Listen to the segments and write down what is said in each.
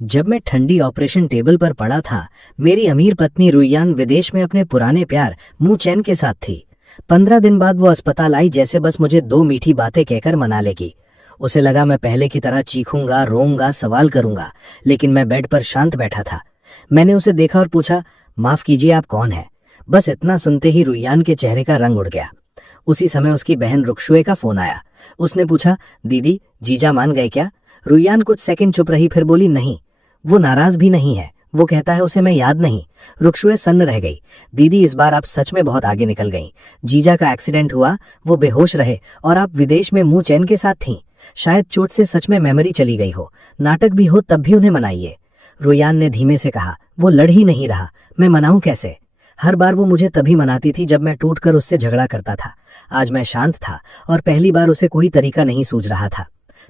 जब मैं ठंडी ऑपरेशन टेबल पर पड़ा था, मेरी अमीर पत्नी रुईयान विदेश में अपने पुराने प्यार मू चैन के साथ थी। 15 दिन बाद वो अस्पताल आई, जैसे बस मुझे 2 मीठी बातें कहकर मना लेगी। उसे लगा मैं पहले की तरह चीखूंगा, रोऊंगा, सवाल करूंगा, लेकिन मैं बेड पर शांत बैठा था। मैंने उसे देखा और पूछा, माफ कीजिए, आप कौन है? बस इतना सुनते ही रुईयान के चेहरे का रंग उड़ गया। उसी समय उसकी बहन रुक्षुए का फोन आया। उसने पूछा, दीदी, जीजा मान गए क्या? रुईयान कुछ सेकंड चुप रही, फिर बोली, नहीं, वो नाराज भी नहीं है, वो कहता है उसे मैं याद नहीं। रुक्षुए सन्न रह गई। दीदी, इस बार आप सच में बहुत आगे निकल गईं। जीजा का एक्सीडेंट हुआ, वो बेहोश रहे और आप विदेश में मू चैन के साथ थीं। शायद चोट से सच में मेमोरी चली गई हो, नाटक भी हो तब भी उन्हें मनाइए। रुईयान ने धीमे से कहा, वो लड़ ही नहीं रहा, मैं मनाऊं कैसे? हर बार वो मुझे तभी मनाती थी जब मैं टूटकर उससे झगड़ा करता था। आज मैं शांत था और पहली बार उसे कोई तरीका नहीं सूझ रहा था।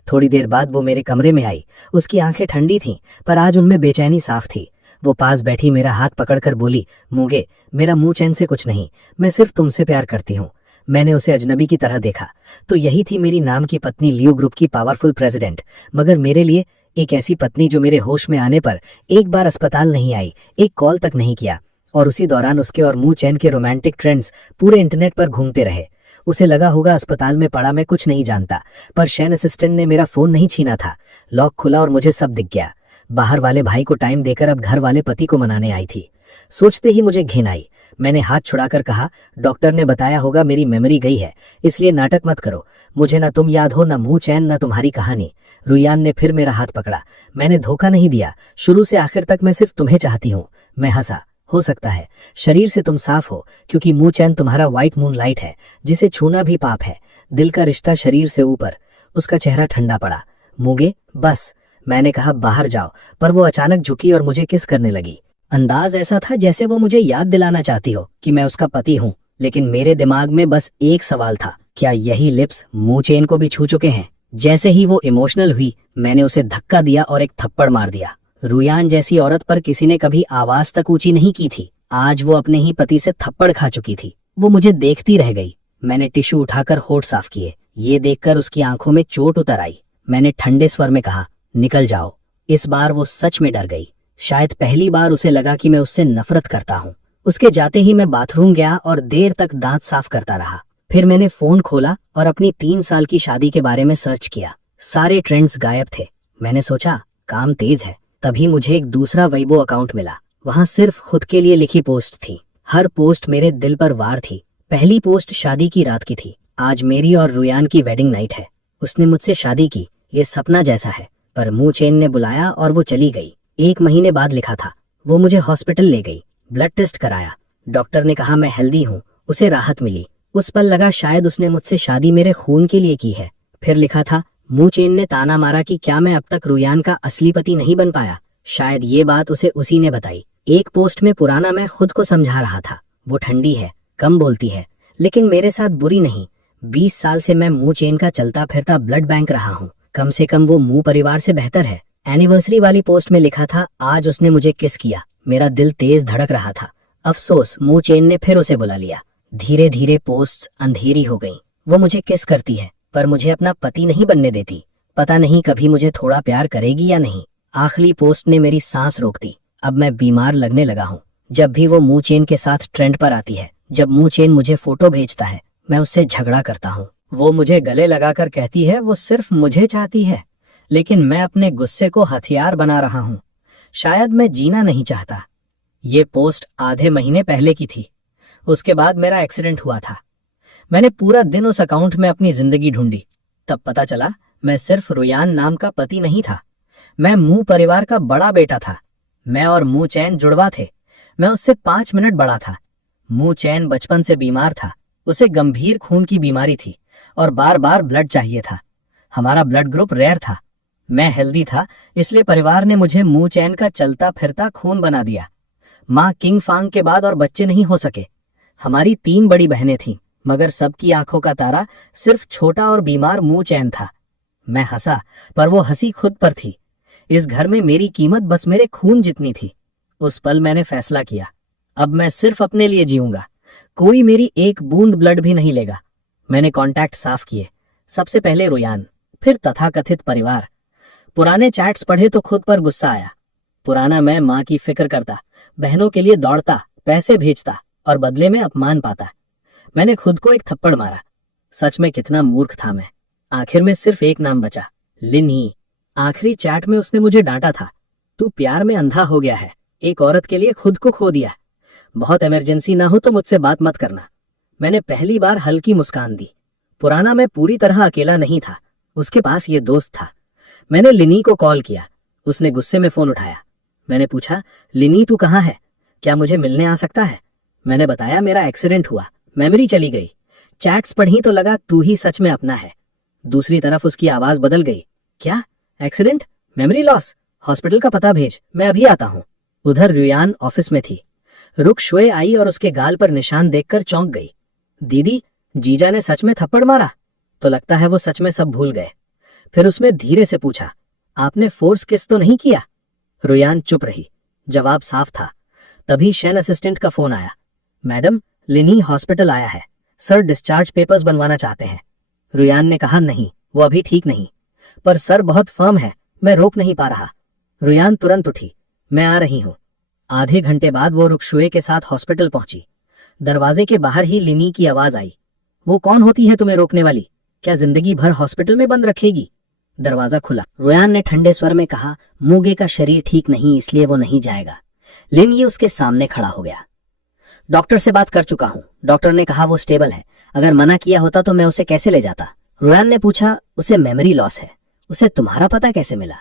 थोड़ी देर बाद वो मेरे कमरे में आई। उसकी आंखें ठंडी थीं, पर आज उनमें बेचैनी साफ थी। वो पास बैठी मेरा हाथ पकड़कर बोली, मूंगे, मेरा मुंह चैन से कुछ नहीं, मैं सिर्फ तुमसे प्यार करती हूँ। मैंने उसे अजनबी की तरह देखा। तो यही थी मेरी नाम की पत्नी, लियो ग्रुप की पावरफुल प्रेसिडेंट, मगर मेरे लिए एक ऐसी पत्नी जो मेरे होश में आने पर एक बार अस्पताल नहीं आई, एक कॉल तक नहीं किया। और उसी दौरान उसके और मुंह चैन के रोमांटिक ट्रेंड्स पूरे इंटरनेट पर घूमते रहे। उसे लगा होगा अस्पताल में पड़ा मैं कुछ नहीं जानता, पर शैन असिस्टेंट ने मेरा फोन नहीं छीना था। लॉक खुला और मुझे सब दिख गया। बाहर वाले भाई को टाइम देकर अब घर वाले पति को मनाने आई थी। सोचते ही मुझे घिन आई। मैंने हाथ छुड़ाकर कहा, डॉक्टर ने बताया होगा मेरी मेमोरी गई है, इसलिए नाटक मत करो। मुझे ना तुम याद हो, ना मुंह चैन, ना तुम्हारी कहानी। रुईयान ने फिर मेरा हाथ पकड़ा। मैंने धोखा नहीं दिया, शुरू से आखिर तक मैं सिर्फ तुम्हें चाहती हूँ। मैं हंसा। हो सकता है शरीर से तुम साफ हो, क्योंकि मुंह चैन तुम्हारा व्हाइट मून लाइट है, जिसे छूना भी पाप है। दिल का रिश्ता शरीर से ऊपर। उसका चेहरा ठंडा पड़ा। मूंगे, बस। मैंने कहा, बाहर जाओ, पर वो अचानक झुकी और मुझे किस करने लगी। अंदाज ऐसा था जैसे वो मुझे याद दिलाना चाहती हो कि मैं उसका पति हूँ। लेकिन मेरे दिमाग में बस एक सवाल था, क्या यही लिप्स मुंह चैन को भी छू चुके हैं? जैसे ही वो इमोशनल हुई, मैंने उसे धक्का दिया और एक थप्पड़ मार दिया। रुईयान जैसी औरत पर किसी ने कभी आवाज तक ऊंची नहीं की थी। आज वो अपने ही पति से थप्पड़ खा चुकी थी। वो मुझे देखती रह गई। मैंने टिश्यू उठाकर होठ साफ किए। ये देखकर उसकी आंखों में चोट उतर आई। मैंने ठंडे स्वर में कहा, निकल जाओ। इस बार वो सच में डर गई। शायद पहली बार उसे लगा कि मैं उससे नफरत करता हूँ। उसके जाते ही मैं बाथरूम गया और देर तक दांत साफ करता रहा। फिर मैंने फोन खोला और अपनी 3 साल की शादी के बारे में सर्च किया। सारे ट्रेंड्स गायब थे। मैंने सोचा, काम तेज है। तभी मुझे एक दूसरा weibo अकाउंट मिला। वहां सिर्फ खुद के लिए लिखी पोस्ट थी। हर पोस्ट मेरे दिल पर वार थी। पहली पोस्ट शादी की रात की थी। आज मेरी और रुईयान की वेडिंग नाइट है। उसने मुझसे शादी की, ये सपना जैसा है। पर मुंह चैन ने बुलाया और वो चली गई। 1 महीने बाद लिखा था। वो मुझे हॉस्पिटल ले गई, ब्लड टेस्ट कराया। डॉक्टर ने कहा मैं हेल्दी हूँ। उसे राहत मिली। उस पल लगा शायद उसने मुझसे शादी मेरे खून के लिए की है। फिर लिखा था, मुंह चैन ने ताना मारा कि क्या मैं अब तक रुईयान का असली पति नहीं बन पाया। शायद ये बात उसे उसी ने बताई। एक पोस्ट में पुराना मैं खुद को समझा रहा था। वो ठंडी है, कम बोलती है, लेकिन मेरे साथ बुरी नहीं। 20 साल से मैं मुंह चैन का चलता फिरता ब्लड बैंक रहा हूँ। कम से कम वो मुंह परिवार से बेहतर है। एनिवर्सरी वाली पोस्ट में लिखा था, आज उसने मुझे किस किया। मेरा दिल तेज धड़क रहा था। अफसोस, मुंह चैन ने फिर उसे बुला लिया। धीरे धीरे पोस्ट्स अंधेरी हो गईं। वो मुझे किस करती है, पर मुझे अपना पति नहीं बनने देती। पता नहीं कभी मुझे थोड़ा प्यार करेगी या नहीं। आखिरी पोस्ट ने मेरी सांस रोक दी। अब मैं बीमार लगने लगा हूँ। जब भी वो मुंह चैन के साथ ट्रेंड पर आती है, जब मुंह चैन मुझे फोटो भेजता है, मैं उससे झगड़ा करता हूँ। वो मुझे गले लगाकर कहती है वो सिर्फ मुझे चाहती है, लेकिन मैं अपने गुस्से को हथियार बना रहा हूँ। शायद मैं जीना नहीं चाहता। ये पोस्ट आधे महीने पहले की थी। उसके बाद मेरा एक्सीडेंट हुआ था। मैंने पूरा दिन उस अकाउंट में अपनी जिंदगी ढूंढी। तब पता चला मैं सिर्फ रुईयान नाम का पति नहीं था। मैं मुंह परिवार का बड़ा बेटा था। मैं और मुंह चैन जुड़वा थे। मैं उससे 5 मिनट बड़ा था। मुंह चैन बचपन से बीमार था। उसे गंभीर खून की बीमारी थी और बार बार ब्लड चाहिए था। हमारा ब्लड ग्रुप रेयर था। मैं हेल्दी था, इसलिए परिवार ने मुझे मुंह चैन का चलता फिरता खून बना दिया। माँ किंग फांग के बाद और बच्चे नहीं हो सके। हमारी 3 बड़ी बहनें थीं, मगर सबकी आंखों का तारा सिर्फ छोटा और बीमार मुंह चैन था। मैं हंसा, पर वो हंसी खुद पर थी। इस घर में मेरी कीमत बस मेरे खून जितनी थी। उस पल मैंने फैसला किया, अब मैं सिर्फ अपने लिए जीऊंगा। कोई मेरी एक बूंद ब्लड भी नहीं लेगा। मैंने कॉन्टैक्ट साफ किए। सबसे पहले रुईयान, फिर तथाकथित परिवार। पुराने चैट्स पढ़े तो खुद पर गुस्सा आया। पुराना मैं माँ की फिक्र करता, बहनों के लिए दौड़ता, पैसे भेजता और बदले में अपमान पाता। मैंने खुद को एक थप्पड़ मारा। सच में कितना मूर्ख था मैं। आखिर में सिर्फ एक नाम बचा, लिन ही। आखिरी चैट में उसने मुझे डांटा था, तू प्यार में अंधा हो गया है, एक औरत के लिए खुद को खो दिया। बहुत इमरजेंसी ना हो तो मुझसे बात मत करना। मैंने पहली बार हल्की मुस्कान दी। पुराना मैं पूरी तरह अकेला नहीं था, उसके पास ये दोस्त था। मैंने लिनी को कॉल किया। उसने गुस्से में फोन उठाया। मैंने पूछा, लिनी तू कहाँ है, क्या मुझे मिलने आ सकता है? मैंने बताया मेरा एक्सीडेंट हुआ, मेमोरी चली गई। चैट्स पढ़ी तो लगा तू ही सच में अपना है। दूसरी तरफ उसकी आवाज बदल गई। क्या एक्सीडेंट, मेमोरी लॉस? हॉस्पिटल का पता भेज, मैं अभी आता हूँ। उधर रुयान ऑफिस में थी। रुक शुए आई और उसके गाल पर निशान देखकर चौंक गई। दीदी, जीजा ने सच में थप्पड़ मारा? तो लगता है वो सच में सब भूल गए। फिर उसने धीरे से पूछा, आपने फोर्स किस तो नहीं किया? रुयान चुप रही। जवाब साफ था। तभी शेन असिस्टेंट का फोन आया। मैडम, लिनी हॉस्पिटल आया है, सर डिस्चार्ज पेपर्स बनवाना चाहते हैं। रुयान ने कहा, नहीं, वो अभी ठीक नहीं। पर सर बहुत फर्म है, मैं रोक नहीं पा रहा। रुयान तुरंत उठी, मैं आ रही हूँ। आधे घंटे बाद वो रुकशुए के साथ हॉस्पिटल पहुंची। दरवाजे के बाहर ही लिनी की आवाज आई, वो कौन होती है तुम्हें रोकने वाली? क्या जिंदगी भर हॉस्पिटल में बंद रखेगी? दरवाजा खुला। रुयान ने ठंडे स्वर में कहा, मूगे का शरीर ठीक नहीं, इसलिए वो नहीं जाएगा। लिन ये उसके सामने खड़ा हो गया। डॉक्टर से बात कर चुका हूँ, डॉक्टर ने कहा वो स्टेबल है। अगर मना किया होता तो मैं उसे कैसे ले जाता? रुयान ने पूछा, उसे मेमोरी लॉस है, उसे तुम्हारा पता कैसे मिला?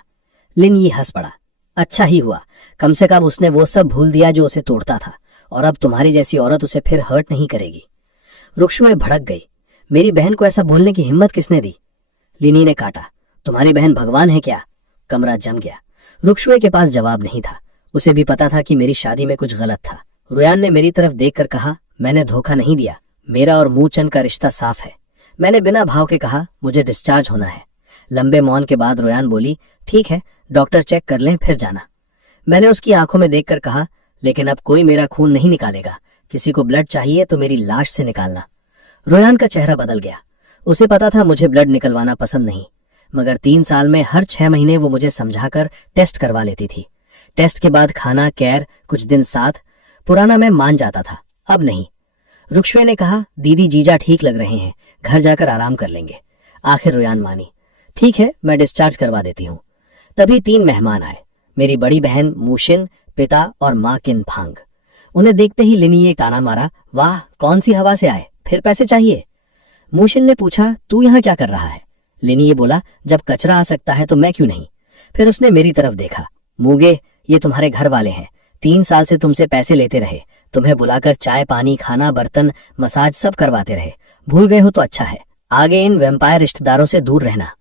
लिन ये हंस पड़ा। अच्छा ही हुआ, कम से कम उसने वो सब भूल दिया जो उसे तोड़ता था, और अब तुम्हारी जैसी औरत उसे फिर हर्ट नहीं करेगी। रुक्षुए भड़क गई। मेरी बहन को ऐसा बोलने की हिम्मत किसने दी? लिनी ने काटा, तुम्हारी बहन भगवान है क्या? कमरा जम गया। रुक्षुए के पास जवाब नहीं था। उसे भी पता था कि मेरी शादी में कुछ गलत था। रुयान ने मेरी तरफ देखकर कहा, मैंने धोखा नहीं दिया, मेरा और मूचन का रिश्ता साफ है। मैंने बिना भाव के कहा, मुझे डिस्चार्ज होना है। लंबे मौन के बाद रुयान बोली, ठीक है, डॉक्टर चेक कर लें फिर जाना। मैंने उसकी आंखों में देखकर कहा, लेकिन अब कोई मेरा खून नहीं निकालेगा, किसी को ब्लड चाहिए तो मेरी लाश से निकालना। रुयान का चेहरा बदल गया। उसे पता था मुझे ब्लड निकलवाना पसंद नहीं, मगर 3 साल में हर 6 महीने वो मुझे समझाकर टेस्ट करवा लेती थी। टेस्ट के बाद खाना, केयर, कुछ दिन साथ। पुराना मैं मान जाता था, अब नहीं। रुक्षुए ने कहा, दीदी जीजा ठीक लग रहे हैं, घर जाकर आराम कर लेंगे। आखिर रुयान मानी। ठीक है, मैं डिस्चार्ज करवा देती हूँ। तभी 3 मेहमान आए, मेरी बड़ी बहन मूशिन, पिता और माँ किनफांग। उन्हें देखते ही लिनी ने ताना मारा, वाह, कौन सी हवा से आए, फिर पैसे चाहिए? मूशिन ने पूछा, तू यहाँ क्या कर रहा है? लिनी ये बोला, जब कचरा आ सकता है तो मैं क्यों नहीं? फिर उसने मेरी तरफ देखा, मूगे, ये तुम्हारे घर वाले हैं, 3 साल से तुमसे पैसे लेते रहे, तुम्हें बुलाकर चाय पानी, खाना, बर्तन, मसाज सब करवाते रहे। भूल गए हो तो अच्छा है, आगे इन वेम्पायर रिश्तेदारों से दूर रहना।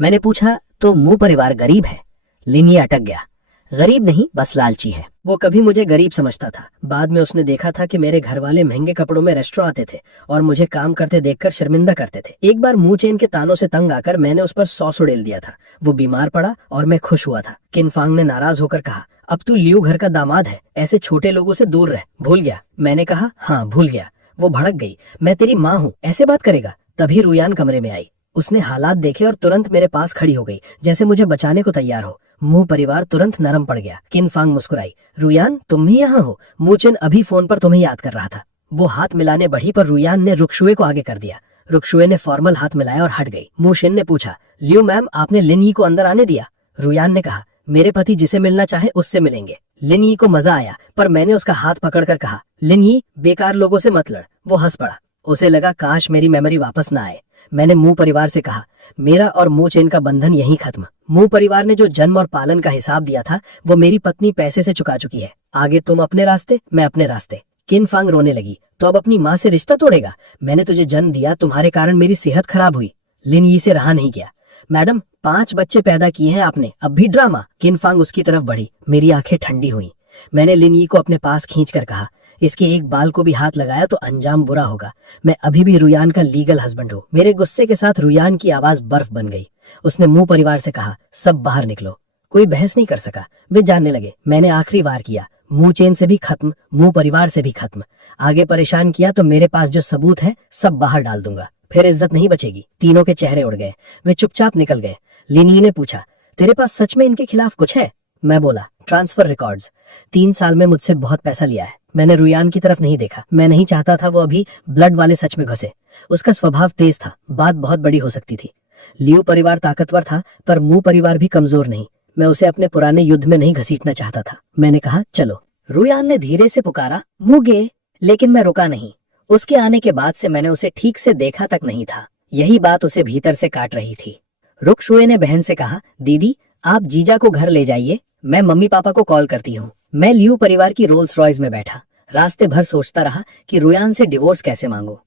मैंने पूछा, तो मुंह परिवार गरीब है? लिनी अटक गया। गरीब नहीं, बस लालची है। वो कभी मुझे गरीब समझता था। बाद में उसने देखा था कि मेरे घर वाले महंगे कपड़ों में रेस्टोरेंट आते थे और मुझे काम करते देखकर शर्मिंदा करते थे। एक बार मुंह चेन के तानों से तंग आकर मैंने उस पर 100 सुड़ेल दिया था। वो बीमार पड़ा और मैं खुश हुआ था। किनफांग ने नाराज होकर कहा, अब तू लियू घर का दामाद है, ऐसे छोटे लोगों से दूर रह। भूल गया? मैंने कहा, हाँ भूल गया। वो भड़क गई, मैं तेरी माँ हूँ, ऐसे बात करेगा? तभी रुयान कमरे में आई। उसने हालात देखे और तुरंत मेरे पास खड़ी हो गई, जैसे मुझे बचाने को तैयार हो। मुंह परिवार तुरंत नरम पड़ गया। किनफांग मुस्कुराई, रुयान तुम ही यहाँ हो? मूचन अभी फोन पर तुम्हें याद कर रहा था। वो हाथ मिलाने बढ़ी पर रुयान ने रुक्षुए को आगे कर दिया। रुक्षुए ने फॉर्मल हाथ मिलाया और हट गई। मूशिन ने पूछा, लियू मैम, आपने लिनी को अंदर आने दिया? रुयान ने कहा, मेरे पति जिसे मिलना चाहे उससे मिलेंगे। लिनी को मजा आया, पर मैंने उसका हाथ पकड़कर कहा, लिनी, बेकार लोगों से मत लड़। वो हंस पड़ा। उसे लगा काश मेरी मेमोरी वापस ना आए। मैंने मुंह परिवार से कहा, मेरा और मुंह चेन का बंधन यहीं खत्म। मुंह परिवार ने जो जन्म और पालन का हिसाब दिया था वो मेरी पत्नी पैसे से चुका चुकी है। आगे तुम अपने रास्ते, मैं अपने रास्ते। किनफांग रोने लगी, तो अब अपनी माँ से रिश्ता तोड़ेगा? मैंने तुझे जन्म दिया, तुम्हारे कारण मेरी सेहत खराब हुई। लिन यी से रहा नहीं गया। मैडम, 5 बच्चे पैदा किए हैं आपने, अब भी ड्रामा? किनफांग उसकी तरफ बढ़ी। मेरी आंखें ठंडी हुई। मैंने लिन यी को अपने पास खींचकर कहा, इसके एक बाल को भी हाथ लगाया तो अंजाम बुरा होगा। मैं अभी भी रुयान का लीगल हस्बैंड हूँ। मेरे गुस्से के साथ रुयान की आवाज बर्फ बन गई। उसने मुंह परिवार से कहा, सब बाहर निकलो। कोई बहस नहीं कर सका, वे जानने लगे। मैंने आखिरी वार किया, मुंह चेन से भी खत्म, मुंह परिवार से भी खत्म। आगे परेशान किया तो मेरे पास जो सबूत है सब बाहर डाल दूंगा, फिर इज्जत नहीं बचेगी। तीनों के चेहरे उड़ गए, वे चुपचाप निकल गए। लिनी ने पूछा, तेरे पास सच में इनके खिलाफ कुछ है? मैं बोला, ट्रांसफर रिकॉर्ड्स। 3 साल में मुझसे बहुत पैसा लिया है। मैंने रुयान की तरफ नहीं देखा। मैं नहीं चाहता था वो अभी ब्लड वाले सच में घुसे। उसका स्वभाव तेज था, बात बहुत बड़ी हो सकती थी। लियू परिवार ताकतवर था, पर मू परिवार भी कमजोर नहीं। मैं उसे अपने पुराने युद्ध में नहीं घसीटना चाहता था। मैंने कहा, चलो। रुयान ने धीरे से पुकारा, मुगे, लेकिन मैं रुका नहीं। उसके आने के बाद से मैंने उसे ठीक से देखा तक नहीं था। यही बात उसे भीतर से काट रही थी। रुक शुए ने बहन से कहा, दीदी आप जीजा को घर ले जाइए, मैं मम्मी पापा को कॉल करती हूँ। मैं लियू परिवार की रोल्स रॉयस में बैठा रास्ते भर सोचता रहा कि रुयान से डिवोर्स कैसे मांगू।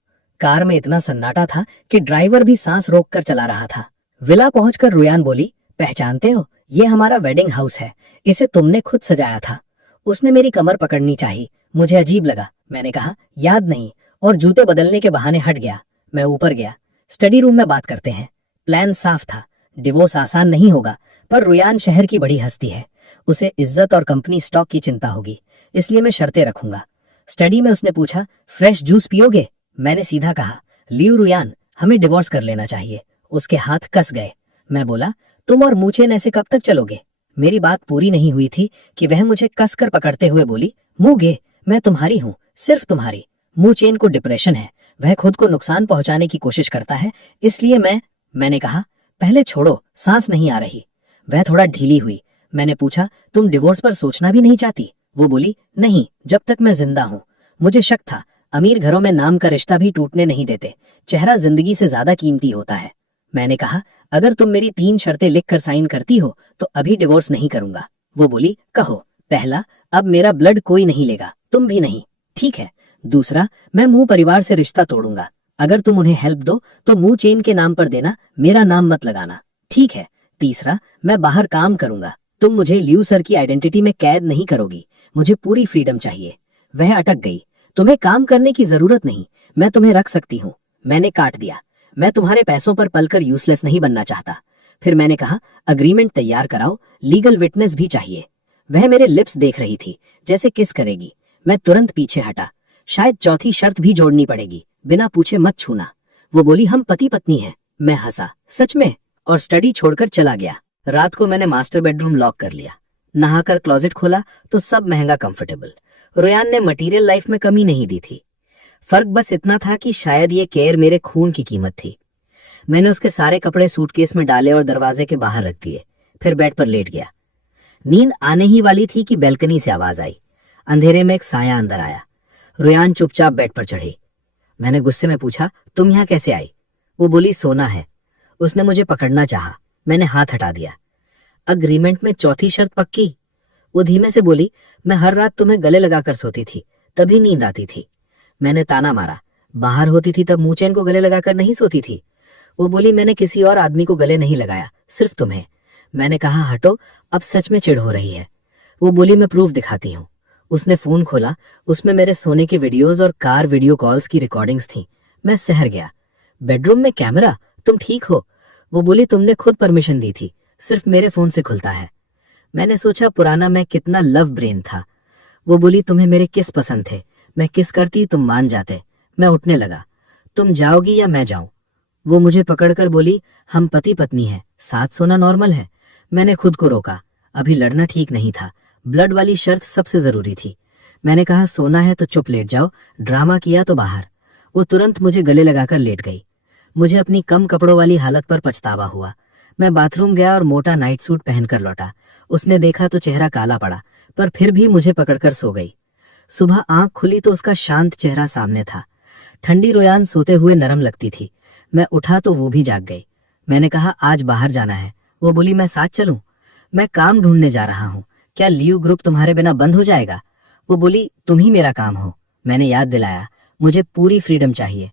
कार में इतना सन्नाटा था कि ड्राइवर भी सांस रोक कर चला रहा था। विला पहुंचकर रुयान बोली, पहचानते हो, ये हमारा वेडिंग हाउस है, इसे तुमने खुद सजाया था। उसने मेरी कमर पकड़नी चाहिए। मुझे अजीब लगा। मैंने कहा, याद नहीं, और जूते बदलने के बहाने हट गया। मैं ऊपर गया। स्टडी रूम में बात करते हैं। प्लान साफ था, डिवोर्स आसान नहीं होगा, पर रुयान शहर की बड़ी हस्ती है। उसे इज्जत और कंपनी स्टॉक की चिंता होगी, इसलिए मैं शर्तें रखूंगा। स्टडी में उसने पूछा, फ्रेश जूस पियोगे? मैंने सीधा कहा, लियू रुयान, हमें डिवोर्स कर लेना चाहिए। उसके हाथ कस गए। मैं बोला, तुम और मूचेन ऐसे कब तक चलोगे? मेरी बात पूरी नहीं हुई थी कि वह मुझे कसकर पकड़ते हुए बोली, मूगे, मैं तुम्हारी हूँ, सिर्फ तुम्हारी। मूचेन को डिप्रेशन है, वह खुद को नुकसान पहुंचाने की कोशिश करता है, इसलिए मैंने कहा, पहले छोड़ो, सांस नहीं आ रही। वह थोड़ा ढीली हुई। मैंने पूछा, तुम डिवोर्स पर सोचना भी नहीं चाहती? वो बोली, नहीं, जब तक मैं जिंदा हूँ। मुझे शक था, अमीर घरों में नाम का रिश्ता भी टूटने नहीं देते। चेहरा जिंदगी से ज्यादा कीमती होता है। मैंने कहा, अगर तुम मेरी 3 शर्तें लिखकर साइन करती हो तो अभी डिवोर्स नहीं करूंगा। वो बोली, कहो। पहला, अब मेरा ब्लड कोई नहीं लेगा, तुम भी नहीं। ठीक है। दूसरा, मैं मुंह परिवार से रिश्ता तोड़ूंगा। अगर तुम उन्हें हेल्प दो तो मुंह चेन के नाम पर देना, मेरा नाम मत लगाना। ठीक है। तीसरा, मैं बाहर काम करूंगा। तुम मुझे लियू सर की आइडेंटिटी में कैद नहीं करोगी। मुझे पूरी फ्रीडम चाहिए। वह अटक गई। तुम्हें काम करने की जरूरत नहीं, मैं तुम्हें रख सकती हूँ। मैंने काट दिया। मैं तुम्हारे पैसों पर पलकर यूजलेस नहीं बनना चाहता। फिर मैंने कहा, अग्रीमेंट तैयार कराओ, लीगल विटनेस भी चाहिए। वह मेरे लिप्स देख रही थी, जैसे किस करेगी। मैं तुरंत पीछे हटा। शायद चौथी शर्त भी जोड़नी पड़ेगी, बिना पूछे मत छूना। वो बोली, हम पति पत्नी हैं। मैं हंसा, सच में? और स्टडी छोड़कर चला गया। रात को मैंने मास्टर बेडरूम लॉक कर लिया। नहाकर क्लोजेट खोला तो सब महंगा कंफर्टेबल। रुयान ने मटेरियल लाइफ में कमी नहीं दी थी। फर्क बस इतना था कि शायद ये केयर मेरे खून की कीमत थी। मैंने उसके सारे कपड़े सूटकेस में डाले और दरवाजे के बाहर रख दिए। फिर बेड पर लेट गया। नींद आने ही वाली थी कि बैल्कनी से आवाज आई। अंधेरे में एक साया अंदर आया। रुयान चुपचाप बेड पर चढ़ी। मैंने गुस्से में पूछा, तुम यहाँ कैसे आई? वो बोली, सोना है। उसने मुझे पकड़ना चाहा, मैंने हाथ हटा दिया। अग्रीमेंट में चौथी शर्त पक्की? वो धीमे से बोली, मैं हर रात तुम्हें गले लगाकर सोती थी, तभी नींद आती थी। मैंने ताना मारा, बाहर होती थी तब मूचेन को गले लगाकर नहीं सोती थी? वो बोली, मैंने किसी और आदमी को गले नहीं लगाया, सिर्फ तुम्हें। मैंने कहा, हटो, अब सच में चिढ़ हो रही है। वो बोली, मैं प्रूफ दिखाती हूँ। उसने फोन खोला, उसमें मेरे सोने के वीडियोज और कार वीडियो कॉल्स की रिकॉर्डिंग्स थी। मैं सहर गया। बेडरूम में कैमरा? तुम ठीक हो? वो बोली, तुमने खुद परमिशन दी थी, सिर्फ मेरे फोन से खुलता है। मैंने सोचा पुराना मैं कितना लव ब्रेन था। वो बोली, तुम्हें मेरे किस पसंद थे, मैं किस करती तुम मान जाते। मैं उठने लगा। तुम जाओगी या मैं जाऊं? वो मुझे पकड़कर बोली, हम पति पत्नी हैं, साथ सोना नॉर्मल है। मैंने खुद को रोका, अभी लड़ना ठीक नहीं था। ब्लड वाली शर्त सबसे जरूरी थी। मैंने कहा, सोना है तो चुप लेट जाओ, ड्रामा किया तो बाहर। वो तुरंत मुझे गले लगाकर लेट गई। मुझे अपनी कम कपड़ों वाली हालत पर पछतावा हुआ। मैं बाथरूम गया और मोटा नाइट सूट पहनकर लौटा। उसने देखा तो चेहरा काला पड़ा, पर फिर भी मुझे पकड़कर सो गई। सुबह आंख खुली तो उसका शांत चेहरा सामने था। ठंडी रुयान सोते हुए नरम लगती थी। मैं उठा तो वो भी जाग गई। मैंने कहा, आज बाहर जाना है। वो बोली, मैं साथ चलूं? मैं काम ढूंढने जा रहा हूँ, क्या लियू ग्रुप तुम्हारे बिना बंद हो जाएगा? वो बोली, तुम ही मेरा काम हो। मैंने याद दिलाया, मुझे पूरी फ्रीडम चाहिए।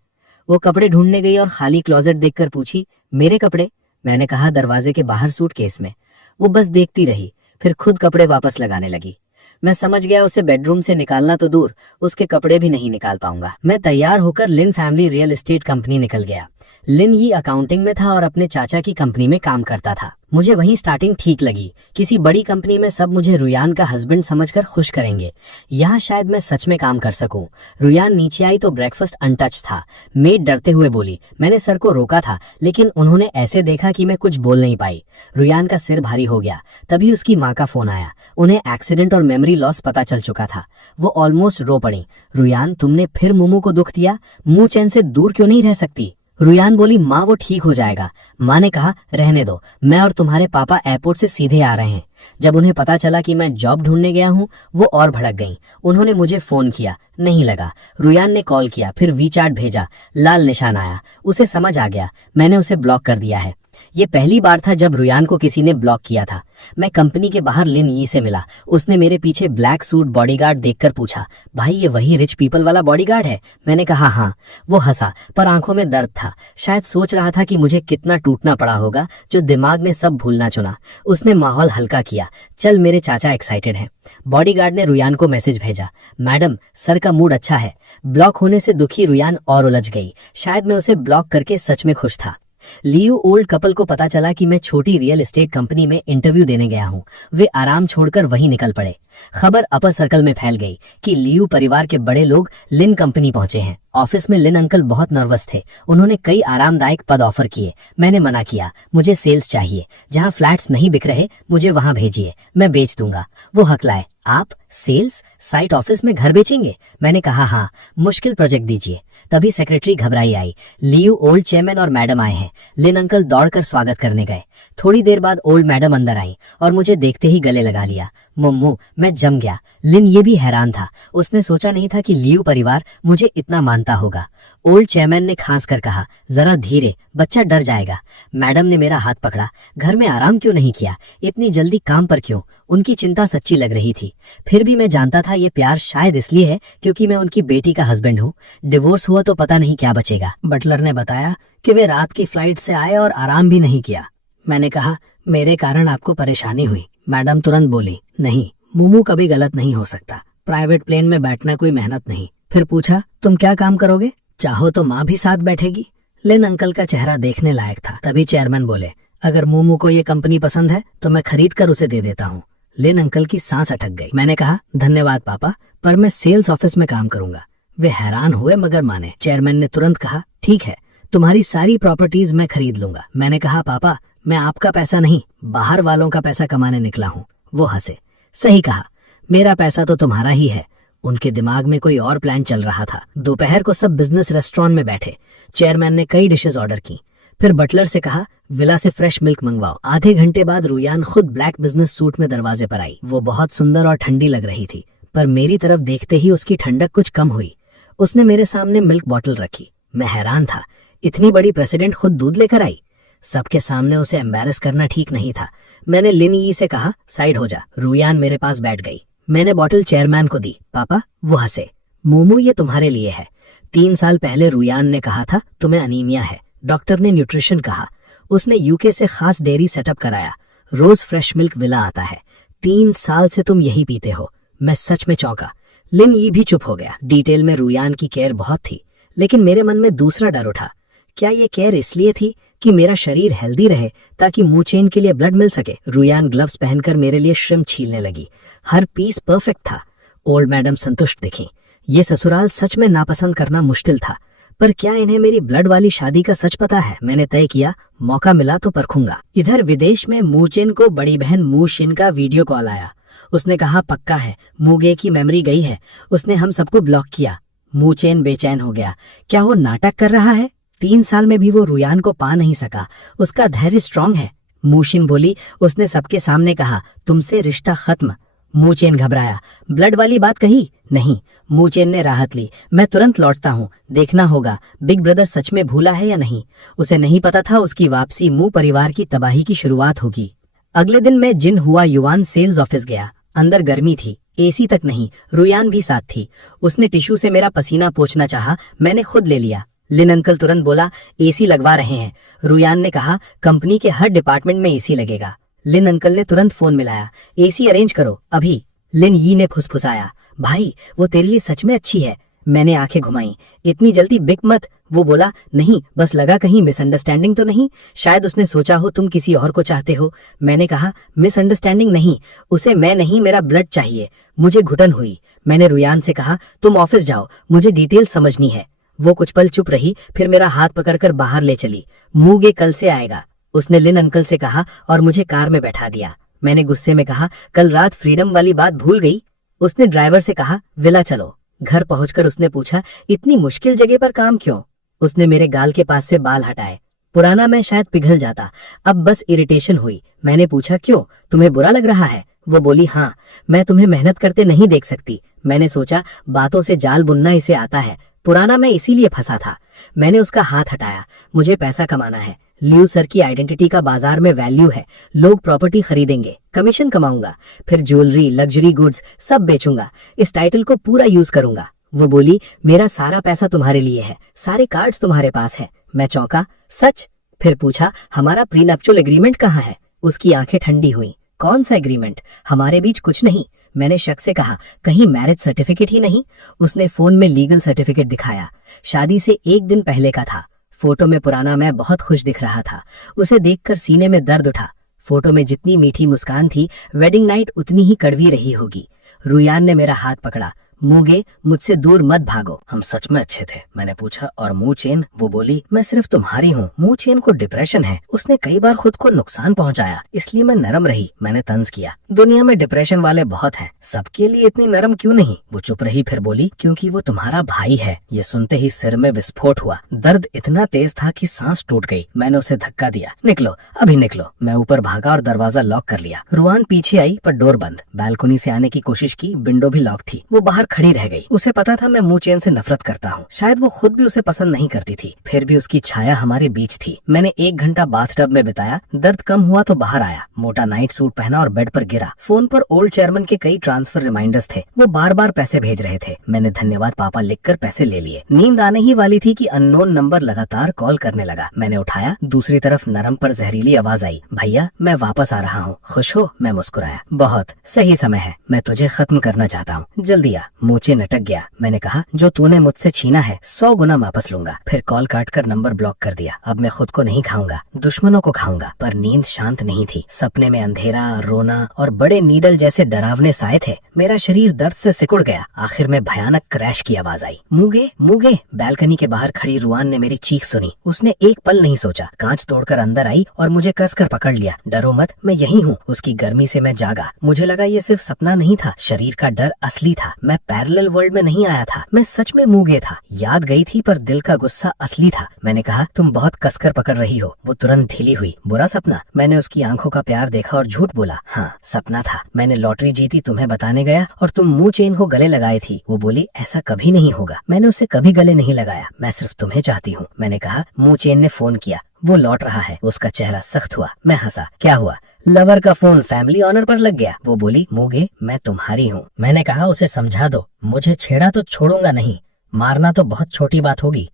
वो कपड़े ढूंढने गई और खाली क्लोजेट देखकर पूछी, मेरे कपड़े? मैंने कहा, दरवाजे के बाहर सूटकेस में। वो बस देखती रही, फिर खुद कपड़े वापस लगाने लगी। मैं समझ गया उसे बेडरूम से निकालना तो दूर, उसके कपड़े भी नहीं निकाल पाऊंगा। मैं तैयार होकर लिन फैमिली रियल एस्टेट कंपनी निकल गया। लिन ये अकाउंटिंग में था और अपने चाचा की कंपनी में काम करता था। मुझे वहीं स्टार्टिंग ठीक लगी। किसी बड़ी कंपनी में सब मुझे रुयान का हस्बैंड समझकर खुश करेंगे, यहाँ शायद मैं सच में काम कर सकूं। रुयान नीचे आई तो ब्रेकफास्ट अनटच था। मेड डरते हुए बोली। मैंने सर को रोका था, लेकिन उन्होंने ऐसे देखा कि मैं कुछ बोल नहीं पाई। रुयान का सिर भारी हो गया। तभी उसकी माँ का फोन आया। उन्हें एक्सीडेंट और मेमोरी लॉस पता चल चुका था। वो ऑलमोस्ट रो पड़ी। रुयान, तुमने फिर मोमू को दुख दिया? मुंह चैन से दूर क्यों नहीं रह सकती? रुयान बोली, माँ वो ठीक हो जाएगा। माँ ने कहा, रहने दो, मैं और तुम्हारे पापा एयरपोर्ट से सीधे आ रहे हैं। जब उन्हें पता चला कि मैं जॉब ढूंढने गया हूँ, वो और भड़क गईं। उन्होंने मुझे फोन किया, नहीं लगा। रुयान ने कॉल किया, फिर वीचैट भेजा, लाल निशान आया। उसे समझ आ गया, मैंने उसे ब्लॉक कर दिया है। ये पहली बार था जब रुयान को किसी ने ब्लॉक किया था। मैं कंपनी के बाहर लिन यी से मिला। उसने मेरे पीछे ब्लैक सूट बॉडीगार्ड देखकर पूछा, भाई ये वही रिच पीपल वाला बॉडीगार्ड है? मैंने कहा हाँ। वो हंसा, पर आंखों में दर्द था। शायद सोच रहा था कि मुझे कितना टूटना पड़ा होगा, जो दिमाग ने सब भूलना चुना। उसने माहौल हल्का किया, चल मेरे चाचा एक्साइटेड हैं। बॉडीगार्ड ने रुयान को मैसेज भेजा, मैडम सर का मूड अच्छा है। ब्लॉक होने से दुखी रुयान और उलझ गई। शायद मैं उसे ब्लॉक करके सच में खुश था। लियू ओल्ड कपल को पता चला कि मैं छोटी रियल एस्टेट कंपनी में इंटरव्यू देने गया हूँ। वे आराम छोड़कर वहीं निकल पड़े। खबर अपर सर्कल में फैल गई कि लियू परिवार के बड़े लोग लिन कंपनी पहुंचे हैं। ऑफिस में लिन अंकल बहुत नर्वस थे। उन्होंने कई आरामदायक पद ऑफर किए। मैंने मना किया, मुझे सेल्स चाहिए। जहां फ्लैट्स नहीं बिक रहे मुझे वहां भेजिए, मैं बेच दूंगा। वो हकलाए, आप सेल्स साइट ऑफिस में घर बेचेंगे? मैंने कहा हाँ, मुश्किल प्रोजेक्ट दीजिए। तभी सेक्रेटरी घबराई आई। लियू ओल्ड चेयरमैन और मैडम आए हैं। लिन अंकल दौड़कर स्वागत करने गए। थोड़ी देर बाद ओल्ड मैडम अंदर आई और मुझे देखते ही गले लगा लिया। मुम्मू, मैं जम गया। लिन ये भी हैरान था। उसने सोचा नहीं था कि लियू परिवार मुझे इतना मानता होगा। ओल्ड चेयरमैन ने खांस कर कहा, जरा धीरे, बच्चा डर जाएगा। मैडम ने मेरा हाथ पकड़ा। घर में आराम क्यों नहीं किया? इतनी जल्दी काम पर क्यों? उनकी चिंता सच्ची लग रही थी। फिर भी मैं जानता था ये प्यार शायद इसलिए है क्योंकि मैं उनकी बेटी का हस्बैंड हूँ। डिवोर्स हुआ तो पता नहीं क्या बचेगा। बटलर ने बताया कि वे रात की फ्लाइट से आए और आराम भी नहीं किया। मैंने कहा, मेरे कारण आपको परेशानी हुई? मैडम तुरंत बोली, नहीं, मोमू कभी गलत नहीं हो सकता। प्राइवेट प्लेन में बैठना कोई मेहनत नहीं। फिर पूछा, तुम क्या काम करोगे? चाहो तो माँ भी साथ बैठेगी। लिन अंकल का चेहरा देखने लायक था। तभी चेयरमैन बोले, अगर मोमू को ये कंपनी पसंद है तो मैं खरीद कर उसे दे देता हूँ। लिन अंकल की सांस अटक गई। मैंने कहा, धन्यवाद पापा, पर मैं सेल्स ऑफिस में काम करूंगा। वे हैरान हुए मगर माने। चेयरमैन ने तुरंत कहा, ठीक है, तुम्हारी सारी प्रॉपर्टीज मैं खरीद लूंगा। मैंने कहा, पापा मैं आपका पैसा नहीं, बाहर वालों का पैसा कमाने निकला हूँ। वो हंसे। सही कहा, मेरा पैसा तो तुम्हारा ही है। उनके दिमाग में कोई और प्लान चल रहा था। दोपहर को सब बिजनेस रेस्टोरेंट में बैठे। चेयरमैन ने कई डिशेस ऑर्डर की। फिर बटलर से कहा, विला से फ्रेश मिल्क मंगवाओ। आधे घंटे बाद रुयान खुद ब्लैक बिजनेस सूट में दरवाजे पर आई। वो बहुत सुंदर और ठंडी लग रही थी, पर मेरी तरफ देखते ही उसकी ठंडक कुछ कम हुई। उसने मेरे सामने मिल्क बॉटल रखी। मैं हैरान था, इतनी बड़ी प्रेसिडेंट खुद दूध लेकर आई। सबके सामने उसे एम्बैरस करना ठीक नहीं था। मैंने लिन यी से कहा, साइड हो जा। रुयान मेरे पास बैठ गई। मैंने बॉटल चेयरमैन को दी। पापा? वो हंसे। मोमू, ये तुम्हारे लिए है। 3 साल पहले रुयान ने कहा था तुम्हें अनीमिया है। डॉक्टर ने न्यूट्रिशन कहा। उसने यूके से खास डेयरी सेटअप कराया। रोज फ्रेश मिल्क विला आता है। 3 साल से तुम यही पीते हो। मैं सच में चौंका। लिन यी भी चुप हो गया। डिटेल में रुयान की केयर बहुत थी, लेकिन मेरे मन में दूसरा डर उठा। क्या ये केयर इसलिए थी कि मेरा शरीर हेल्दी रहे ताकि मुंह चेन के लिए ब्लड मिल सके? रुयान ग्लव्स पहनकर मेरे लिए श्रिम्प छीलने लगी। हर पीस परफेक्ट था। ओल्ड मैडम संतुष्ट दिखी। ये ससुराल सच में नापसंद करना मुश्किल था, पर क्या इन्हें मेरी ब्लड वाली शादी का सच पता है? मैंने तय किया, मौका मिला तो परखूंगा। इधर विदेश में मूचेन को बड़ी बहन मूशिन का वीडियो कॉल आया। उसने कहा, पक्का है, मूगे की मेमोरी गई है। उसने हम सबको ब्लॉक किया। मूचेन बेचैन हो गया। क्या वो नाटक कर रहा है? 3 साल में भी वो रुयान को पा नहीं सका। उसका धैर्य स्ट्रांग है। मूशिन बोली, उसने सबके सामने कहा, तुमसे रिश्ता खत्म। मूचेन घबराया। ब्लड वाली बात कही? नहीं। मूचेन ने राहत ली। मैं तुरंत लौटता हूँ, देखना होगा बिग ब्रदर सच में भूला है या नहीं। उसे नहीं पता था उसकी वापसी मू परिवार की तबाही की शुरुआत होगी। अगले दिन मैं जिन हुआ युआन सेल्स ऑफिस गया। अंदर गर्मी थी, एसी तक नहीं। रुयान भी साथ थी। उसने टिश्यू से मेरा पसीना पोंछना चाहा, मैंने खुद ले लिया। लिन अंकल तुरंत बोला, एसी लगवा रहे हैं। रुयान ने कहा, कंपनी के हर डिपार्टमेंट में एसी लगेगा। लिन अंकल ने तुरंत फोन मिलाया, एसी अरेंज करो अभी। लिन यी ने फुसफुसाया, भाई वो तेरे लिए सच में अच्छी है। मैंने आंखें घुमाई। इतनी जल्दी बिक मत, वो बोला, नहीं, बस लगा कहीं मिसअंडरस्टैंडिंग तो नहीं, शायद उसने सोचा हो तुम किसी और को चाहते हो। मैंने कहा, मिसअंडरस्टैंडिंग नहीं, उसे मैं नहीं, मेरा ब्लड चाहिए। मुझे घुटन हुई। मैंने रुयान से कहा, तुम ऑफिस जाओ, मुझे डिटेल समझनी है। वो कुछ पल चुप रही, फिर मेरा हाथ पकड़कर बाहर ले चली। मूगे कल से आएगा, उसने लिन अंकल से कहा और मुझे कार में बैठा दिया। मैंने गुस्से में कहा, कल रात फ्रीडम वाली बात भूल गई? उसने ड्राइवर से कहा, विला चलो। घर पहुंचकर उसने पूछा, इतनी मुश्किल जगह पर काम क्यों? उसने मेरे गाल के पास से बाल हटाए। पुराना मैं शायद पिघल जाता, अब बस इरिटेशन हुई। मैंने पूछा, क्यों, तुम्हें बुरा लग रहा है? वो बोली, हाँ, मैं तुम्हें मेहनत करते नहीं देख सकती। मैंने सोचा बातों से जाल बुनना इसे आता है, पुराना मैं इसीलिए फंसा था। मैंने उसका हाथ हटाया। मुझे पैसा कमाना है। लियू सर की आइडेंटिटी का बाजार में वैल्यू है, लोग प्रॉपर्टी खरीदेंगे, कमीशन कमाऊंगा, फिर ज्वेलरी, लग्जरी गुड्स सब बेचूंगा, इस टाइटल को पूरा यूज करूंगा। वो बोली, मेरा सारा पैसा तुम्हारे लिए है, सारे कार्ड्स तुम्हारे पास है। मैं चौंका, सच? फिर पूछा, हमारा प्रीनप्चुअल एग्रीमेंट कहाँ है? उसकी आंखें ठंडी हुई। कौन सा एग्रीमेंट? हमारे बीच कुछ नहीं। मैंने शक से कहा, कहीं मैरिज सर्टिफिकेट ही नहीं? उसने फोन में लीगल सर्टिफिकेट दिखाया, शादी से एक दिन पहले का था। फोटो में पुराना मैं बहुत खुश दिख रहा था। उसे देखकर सीने में दर्द उठा। फोटो में जितनी मीठी मुस्कान थी, वेडिंग नाइट उतनी ही कड़वी रही होगी। रुयान ने मेरा हाथ पकड़ा। मूगे, मुझसे दूर मत भागो, हम सच में अच्छे थे। मैंने पूछा, और मुंह चेन? वो बोली, मैं सिर्फ तुम्हारी हूँ, मुंह चेन को डिप्रेशन है, उसने कई बार खुद को नुकसान पहुँचाया, इसलिए मैं नरम रही। मैंने तंज किया, दुनिया में डिप्रेशन वाले बहुत हैं, सबके लिए इतनी नरम क्यों नहीं? वो चुप रही, फिर बोली, क्योंकि वो तुम्हारा भाई है। ये सुनते ही सिर में विस्फोट हुआ। दर्द इतना तेज था कि सांस टूट गई। मैंने उसे धक्का दिया, निकलो, अभी निकलो। मैं ऊपर भागा और दरवाजा लॉक कर लिया। रुआन पीछे आई पर डोर बंद। बालकनी से आने की कोशिश की, विंडो भी लॉक थी। वो बाहर खड़ी रह गई। उसे पता था मैं मुंह चैन से नफरत करता हूँ, शायद वो खुद भी उसे पसंद नहीं करती थी, फिर भी उसकी छाया हमारे बीच थी। मैंने 1 घंटा बाथटब में बिताया। दर्द कम हुआ तो बाहर आया, मोटा नाइट सूट पहना और बेड पर गिरा। फोन पर ओल्ड चेयरमैन के कई ट्रांसफर रिमाइंडर्स थे, वो बार बार पैसे भेज रहे थे। मैंने धन्यवाद पापा लिखकर पैसे ले लिए। नींद आने ही वाली थी कि अननोन नंबर लगातार कॉल करने लगा। मैंने उठाया। दूसरी तरफ नरम पर जहरीली आवाज आई, भैया मैं वापस आ रहा हूँ, खुश हो? मैं मुस्कुराया, बहुत सही समय है, मैं तुझे खत्म करना चाहता हूँ, जल्दी आ। मुझे नटक गया। मैंने कहा, जो तूने मुझसे छीना है 100 गुना वापस लूंगा। फिर कॉल काटकर नंबर ब्लॉक कर दिया। अब मैं खुद को नहीं खाऊंगा, दुश्मनों को खाऊंगा। पर नींद शांत नहीं थी। सपने में अंधेरा, रोना और बड़े नीडल जैसे डरावने साए थे। मेरा शरीर दर्द से सिकुड़ गया। आखिर में भयानक क्रैश की आवाज आई। मूगे, मूगे। बैल्कनी के बाहर खड़ी रुआन ने मेरी चीख सुनी। उसने एक पल नहीं सोचा, कांच तोड़कर अंदर आई और मुझे कसकर पकड़ लिया। डरो मत, मैं यही हूँ। उसकी गर्मी से मैं जागा। मुझे लगा ये सिर्फ सपना नहीं था, शरीर का डर असली था। मैं पैरेलल वर्ल्ड में नहीं आया था, मैं सच में मूगे था। याद गई थी पर दिल का गुस्सा असली था। मैंने कहा, तुम बहुत कसकर पकड़ रही हो। वो तुरंत ढीली हुई। बुरा सपना? मैंने उसकी आंखों का प्यार देखा और झूठ बोला, हाँ सपना था। मैंने लॉटरी जीती, तुम्हें बताने गया और तुम मुंह चेन को गले लगाई थी। वो बोली, ऐसा कभी नहीं होगा। मैंने उसे कभी गले नहीं लगाया, मैं सिर्फ तुम्हें चाहती हूँ। मैंने कहा, मुंह चेन ने फोन किया, वो लौट रहा है। उसका चेहरा सख्त हुआ। मैं हंसा, क्या हुआ? लवर का फोन फैमिली ऑनर पर लग गया। वो बोली, मूगे मैं तुम्हारी हूँ। मैंने कहा, उसे समझा दो, मुझे छेड़ा तो छोड़ूंगा नहीं, मारना तो बहुत छोटी बात होगी।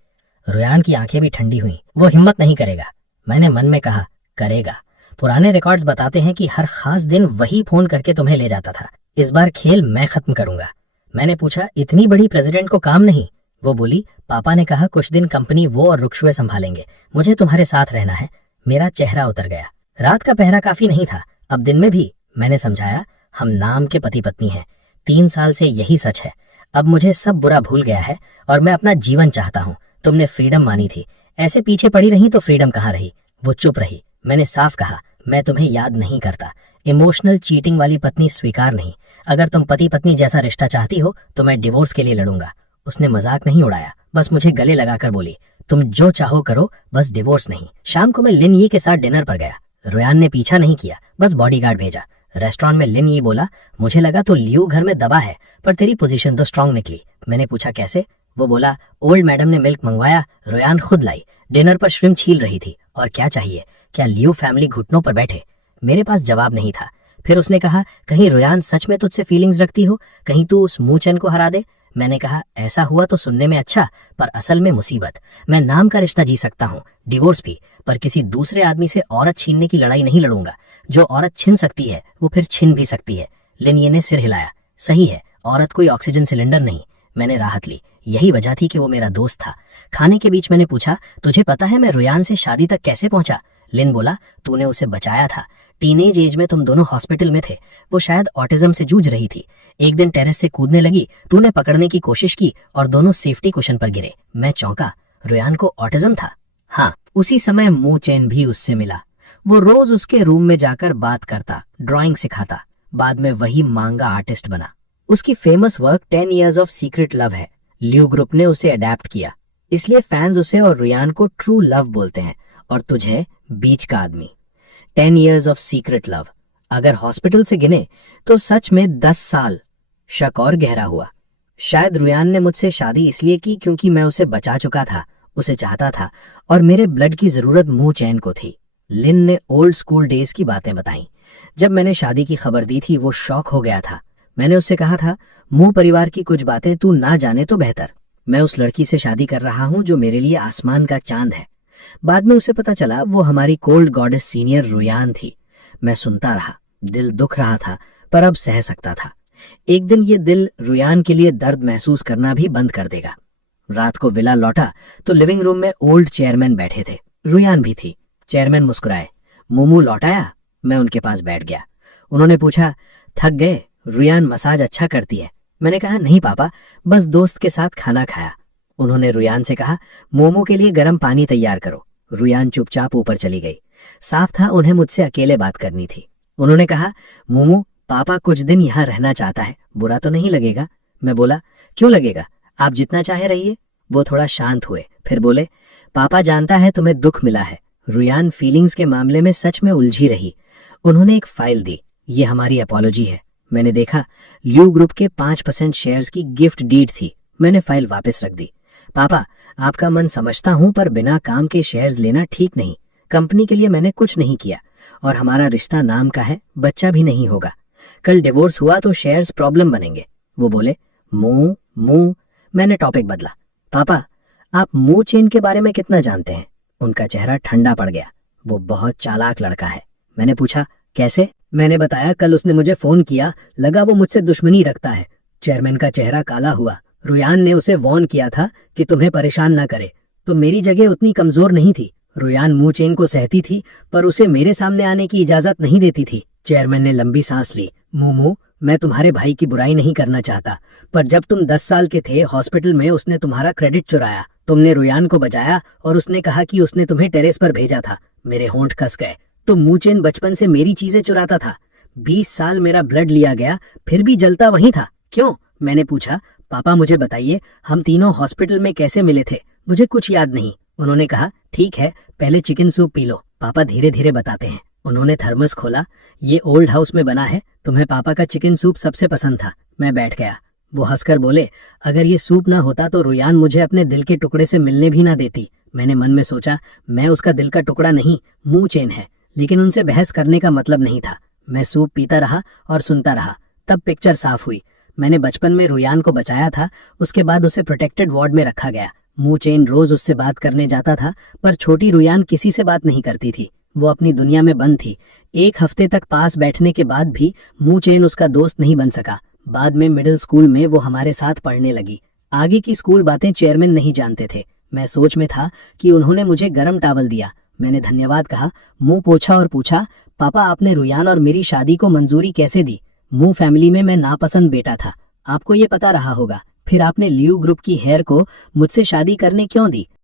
रुयान की आंखें भी ठंडी हुई। वो हिम्मत नहीं करेगा। मैंने मन में कहा, करेगा। पुराने रिकॉर्ड्स बताते हैं कि हर खास दिन वही फोन करके तुम्हें ले जाता था। इस बार खेल मैं खत्म करूंगा। मैंने पूछा, इतनी बड़ी प्रेसिडेंट को काम नहीं? वो बोली, पापा ने कहा कुछ दिन कंपनी वो और रुक्षुए संभालेंगे, मुझे तुम्हारे साथ रहना है। मेरा चेहरा उतर गया। रात का पहरा काफी नहीं था, अब दिन में भी। मैंने समझाया, हम नाम के पति पत्नी हैं, 3 साल से यही सच है। अब मुझे सब बुरा भूल गया है और मैं अपना जीवन चाहता हूँ। तुमने फ्रीडम मानी थी, ऐसे पीछे पड़ी रही तो फ्रीडम कहाँ रही? वो चुप रही। मैंने साफ कहा, मैं तुम्हें याद नहीं करता। इमोशनल चीटिंग वाली पत्नी स्वीकार नहीं। अगर तुम पति पत्नी जैसा रिश्ता चाहती हो तो मैं डिवोर्स के लिए लड़ूंगा। उसने मजाक नहीं उड़ाया, बस मुझे गले लगाकर बोली, तुम जो चाहो करो, बस डिवोर्स नहीं। शाम को मैं लिन यी के साथ डिनर पर गया। रुयान ने पीछा नहीं किया, बस बॉडीगार्ड भेजा। रेस्टोरेंट में लिन यी बोला, मुझे लगा तो लियू घर में दबा है, पर तेरी पोजीशन तो स्ट्रांग निकली। मैंने पूछा, कैसे? वो बोला, ओल्ड मैडम ने मिल्क मंगवाया, रुयान खुद लाई। डिनर पर श्रिम्प छील रही थी। और क्या चाहिए? क्या लियू फैमिली घुटनों पर बैठे? मेरे पास जवाब नहीं था। फिर उसने कहा, कहीं रुयान सच में तुझसे फीलिंग्स रखती हो, कहीं तू उस मूचन को हरा दे। मैंने कहा, ऐसा हुआ तो सुनने में अच्छा, पर असल में मुसीबत। मैं नाम का रिश्ता जी सकता हूँ, डिवोर्स भी, पर किसी दूसरे आदमी से औरत छीनने की लड़ाई नहीं लड़ूंगा। जो औरत छीन सकती है वो फिर छीन भी सकती है। लिन यी ने सिर हिलाया। सही है, औरत कोई ऑक्सीजन सिलेंडर नहीं। मैंने राहत ली। यही वजह थी कि वो मेरा दोस्त था। खाने के बीच मैंने पूछा, तुझे पता है मैं रुयान से शादी तक कैसे पहुंचा? लिन बोला, तूने उसे बचाया था। टीनेज एज में तुम दोनों हॉस्पिटल में थे। वो शायद ऑटिज्म से जूझ रही थी। एक दिन टेरेस से कूदने लगी, तूने पकड़ने की कोशिश की और दोनों सेफ्टी कुशन पर गिरे। मैं चौंका। रुयान को ऑटिज्म था? हाँ। उसी समय मू चेन भी उससे मिला। वो रोज उसके रूम में जाकर बात करता, ड्राइंग सिखाता। बाद में वही मांगा आर्टिस्ट बना। उसकी famous work 10 Years of Secret Love है। ल्यू ग्रुप ने उसे अडेप्ट किया, इसलिए फैंस उसे और रुयान को ट्रू लव बोलते हैं। और तुझे बीच का आदमी। 10 Years of Secret Love अगर हॉस्पिटल से गिने तो सच में 10 साल। शक और गहरा हुआ। शायद रुयान ने मुझसे शादी इसलिए की क्योंकि मैं उसे बचा चुका था, उसे चाहता था, और मेरे ब्लड की जरूरत मू चैन को थी। लिन ने ओल्ड स्कूल डेज की बातें बताई। जब मैंने शादी की खबर दी थी वो शॉक हो गया था। मैंने उससे कहा था, मू परिवार की कुछ बातें तू ना जाने तो बेहतर। मैं उस लड़की से शादी कर रहा हूं जो मेरे लिए आसमान का चांद है। बाद में उसे पता चला वो हमारी कोल्ड गॉडेस सीनियर रुयान थी। मैं सुनता रहा, दिल दुख रहा था, पर अब सह सकता था। एक दिन ये दिल रुयान के लिए दर्द महसूस करना भी बंद कर देगा। रात को विला लौटा तो लिविंग रूम में ओल्ड चेयरमैन बैठे थे, रुयान भी थी। चेयरमैन मुस्कुराए। मोमू लौट आया? मैं उनके पास बैठ गया। उन्होंने पूछा, थक गए? रुयान मसाज अच्छा करती है। मैंने कहा, नहीं पापा, बस दोस्त के साथ खाना खाया। उन्होंने रुयान से कहा, मोमू के लिए गर्म पानी तैयार करो। रुयान चुपचाप ऊपर चली गई। साफ था उन्हें मुझसे अकेले बात करनी थी। उन्होंने कहा, मोमू, पापा कुछ दिन यहाँ रहना चाहता है, बुरा तो नहीं लगेगा? मैं बोला, क्यों लगेगा, आप जितना चाहे रहिए। वो थोड़ा शांत हुए, फिर बोले, पापा जानता है तुम्हें दुख मिला है। रुयान फीलिंग्स के मामले में सच में उलझी रही। उन्होंने एक फाइल दी, ये हमारी अपॉलॉजी है। मैंने देखा ल्यू ग्रुप के 5% शेयर्स की गिफ्ट डीड थी। मैंने फाइल वापस रख दी। पापा, आपका मन समझता हूं, पर बिना काम के शेयर्स लेना ठीक नहीं। कंपनी के लिए मैंने कुछ नहीं किया, और हमारा रिश्ता नाम का है, बच्चा भी नहीं होगा। कल डिवोर्स हुआ तो शेयर्स प्रॉब्लम बनेंगे। वो बोले, मू। मैंने टॉपिक बदला। पापा, आप मू चेन के बारे में कितना जानते हैं? उनका चेहरा ठंडा पड़ गया। वो बहुत चालाक लड़का है। मैंने पूछा, कैसे? मैंने बताया, कल उसने मुझे फोन किया, लगा वो मुझसे दुश्मनी रखता है। चेयरमैन का चेहरा काला हुआ। रुयान ने उसे वॉर्न किया था कि तुम्हें परेशान ना करे, तो मेरी जगह उतनी कमजोर नहीं थी। रुयान मू चेन को सहती थी, पर उसे मेरे सामने आने की इजाजत नहीं देती थी। चेयरमैन ने लंबी सांस ली। मोमो, मैं तुम्हारे भाई की बुराई नहीं करना चाहता, पर जब तुम 10 साल के थे हॉस्पिटल में उसने तुम्हारा क्रेडिट चुराया। तुमने रुयान को बचाया और उसने कहा कि उसने तुम्हें टेरेस पर भेजा था। मेरे होंठ कस गए। तो मू चेन बचपन से मेरी चीजें चुराता था। 20 साल मेरा ब्लड लिया गया, फिर भी जलता वही था। क्यों? मैंने पूछा। पापा, मुझे बताइए, हम तीनों हॉस्पिटल में कैसे मिले थे? मुझे कुछ याद नहीं। उन्होंने कहा, ठीक है, पहले चिकन सूप पी लो। पापा धीरे धीरे बताते हैं। उन्होंने थर्मस खोला। ये ओल्ड हाउस में बना है, तुम्हें पापा का चिकन सूप सबसे पसंद था। मैं बैठ गया। वो हंसकर बोले, अगर ये सूप ना होता तो रुयान मुझे अपने दिल के टुकड़े से मिलने भी ना देती। मैंने मन में सोचा, मैं उसका दिल का टुकड़ा नहीं, मू चेन है। लेकिन उनसे बहस करने का मतलब नहीं था। मैं सूप पीता रहा और सुनता रहा। तब पिक्चर साफ हुई। मैंने बचपन में रुयान को बचाया था, उसके बाद उसे प्रोटेक्टेड वार्ड में रखा गया। मू चेन रोज उससे बात करने जाता था, पर छोटी रुयान किसी से बात नहीं करती थी। वो अपनी दुनिया में बंद थी। 1 हफ्ते तक पास बैठने के बाद भी मू चेन उसका दोस्त नहीं बन सका। बाद में मिडिल स्कूल में वो हमारे साथ पढ़ने लगी। आगे की स्कूल बातें चेयरमैन नहीं जानते थे। मैं सोच में था कि उन्होंने मुझे गर्म टावल दिया। मैंने धन्यवाद कहा, मुंह पोछा और पूछा, पापा, आपने रुयान और मेरी शादी को मंजूरी कैसे दी? मू फैमिली में मैं नापसंद बेटा था, आपको ये पता रहा होगा। फिर आपने ल्यू ग्रुप की हेयर को मुझसे शादी करने क्यों दी?